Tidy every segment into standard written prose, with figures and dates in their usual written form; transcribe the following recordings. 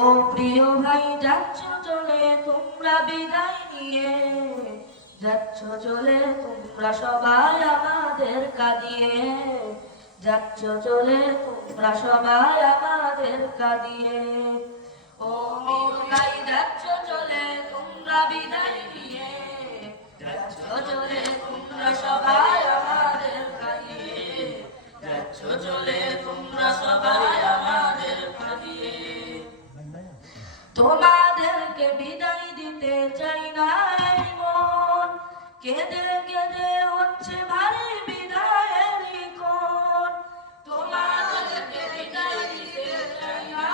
ও প্রিয় ভাই যাচ্ছ চলে তোমরা বিদায় নিয়ে, যাচ্ছ চলে তোমরা সবাই আমাদের কাঁদিয়ে, যাচ্ছ চলে তোমরা সবাই আমাদের কাঁদিয়ে। ও প্রিয় ভাই যাচ্ছ চলে তোমরা বিদায় নিয়ে, যাচ্ছ চলে তোমরা সবাই আমাদের কাঁদিয়ে, যাচ্ছ চলে তোমরা সবাই আমাদের কাঁদিয়ে। তোমাদেরকে বিদায় দিতে চাই না এই মন, কেঁদে কেঁদে হচ্ছে ভারী বিদায়ের কোন। তোমাদেরকে বিদায় দিতে চাই না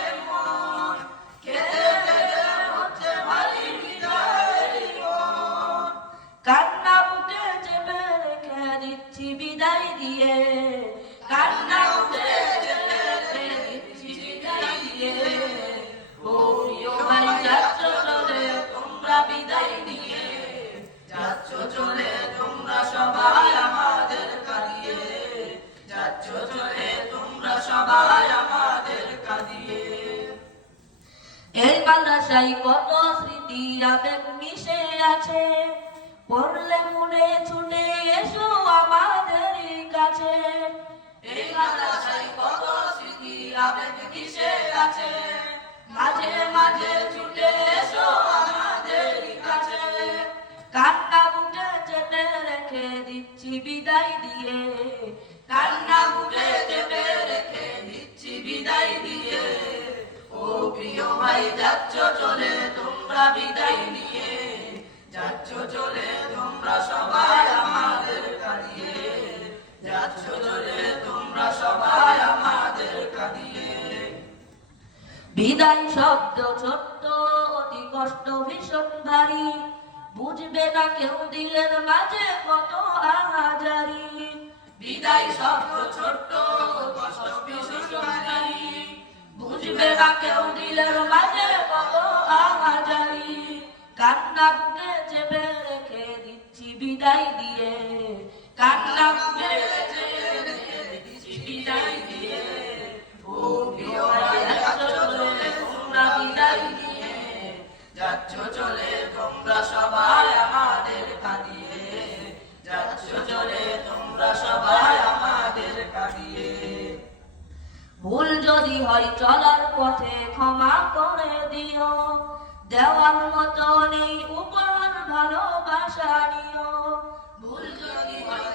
এই মন, কেঁদে কেঁদে হচ্ছে ভারী বিদায়ের কোন। কান্না বুকে চেপে রেখে দিচ্ছি বিদায় দিয়ে, কান্না বুকে চেপে রেখে দিচ্ছি বিদায় দিয়ে। ও প্রিয় ভাই যাচ্ছ চলে তোমরা বিদায় নিয়ে, যাচ্ছ চলে তোমরা সবাই আমাদের কাঁদিয়ে, যাচ্ছ চলে তোমরা সবাই আমাদের কাঁদিয়ে। এই মাদ্রাসায় কত স্মৃতি আবেগ মিশে আছে, পড়লে মনে ছুটে এসো আমাদের কাছে। এই মাদ্রাসায় কত স্মৃতি আবেগ মিশে আছে, মাঝে মাঝে ছুটে এসো আমাদের কাছে। কান্না বুকে চেপে রেখে দিচ্ছি বিদায় দিয়ে, কান্না বুকে চেপে রেখে দিচ্ছি বিদায় দিয়ে। ও প্রিয় ভাই যাচ্ছ চলে তোমরা বিদায় নিয়ে, যাচ্ছ চলে তোমরা সবাই আমাদের কাঁদিয়ে, যাচ্ছ চলে তোমরা সবাই আমাদের কাঁদিয়ে। বিদায় শব্দ ছোট্ট অতি কষ্ট ভীষণ ভারী, বুঝবে না কেউ দিলের মাঝে কত আহাজারি। বিদায় শব্দ ছোট্ট কষ্ট ভীষণ ভারী, বুঝবে না কেউ দিলের মাঝে কত আহাজারি। কান্না বুকে চেপে রেখে দিচ্ছি বিদায় দিয়ে, কান্না বুকে চেপে রেখে দিচ্ছি বিদায় দিয়ে। ও প্রিয় ভাই যাচ্ছ চলে তোমরা বিদায় নিয়ে, যাচ্ছ চলে তোমরা সবাই আমাদের কাঁদিয়ে, যাচ্ছ চলে তোমরা সবাই আমাদের কাঁদিয়ে। ভুল যদি হয় চলার পথে ক্ষমা করে দিও, দেওয়ার মতো নেই উপহার ভালোবাসা নিও। ভুল যদি হয়